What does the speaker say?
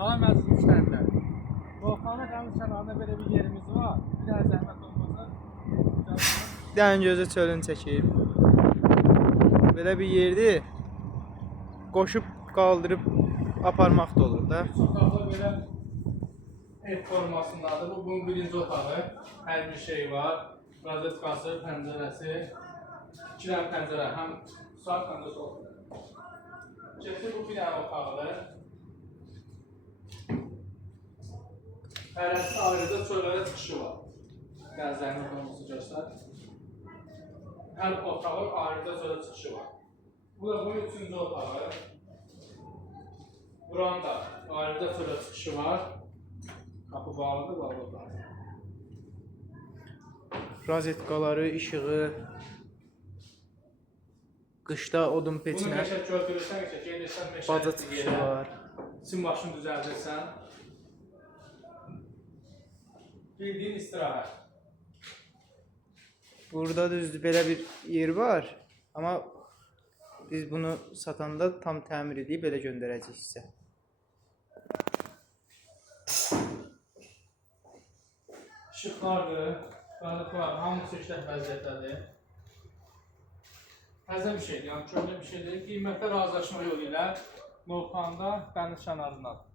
Salam əziz müştərilər. Volkanın qəniz kənarında belə bir yerimiz var. Bir daha zəhmət olmasa. Dən gözü çölün çəkib. Belə bir yerdir. Qoşub qaldırıb aparmaq da olur da. Üç otaqlı belə ev formasındadır. Bu bunun birinci otağı. Hər bir şey var. Rozetkası, pəncərəsi. 2 dənə pəncərə, həm sağ həm də sol. Keçir bu bir dənə otaqdır. Hərəsi ayrıca çöllərə çıxışı var. Dənizlərin olması göstər. Hər otağın ayrıca çölə çıxışı var. Bu da bunun 3-cü otağı. Buranın da ayrıca çölə çıxışı var. Qapı bağlıdır, bağlıdır. Rozetkaları, işığı. Qışda odun Bunu peçinə meşə götürürsən, gelirsən meşə baca çıxışı var. Sim başını düzəldirsən. Bildiğin istirahət. Burada düzdür belə bir yer var. Amma biz bunu satanda tam təmir edib belə göndərəcəyik sizə. İşıqlardır, qalıqlar, hamısı işlək vəziyyətdədir. Təzə bir şeydir, yəni köhnə bir şey deyil. Qiymətə razılaşma yolu ilə Volkanda dəniz kənarındadır.